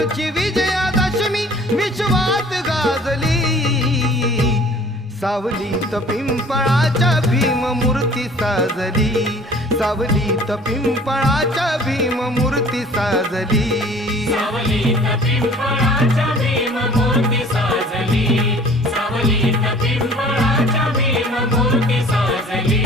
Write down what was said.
कालची विजयादशमी विश्वात गाजली, सावलीत पिंपळाच्या भीम मूर्ती साजली, सावलीत पिंपळाच्या भीम मूर्ती साजली, सावलीत पिंपळाच्या भीम मूर्ती साजली, सावलीत पिंपळाच्या भीम मूर्ती साजली.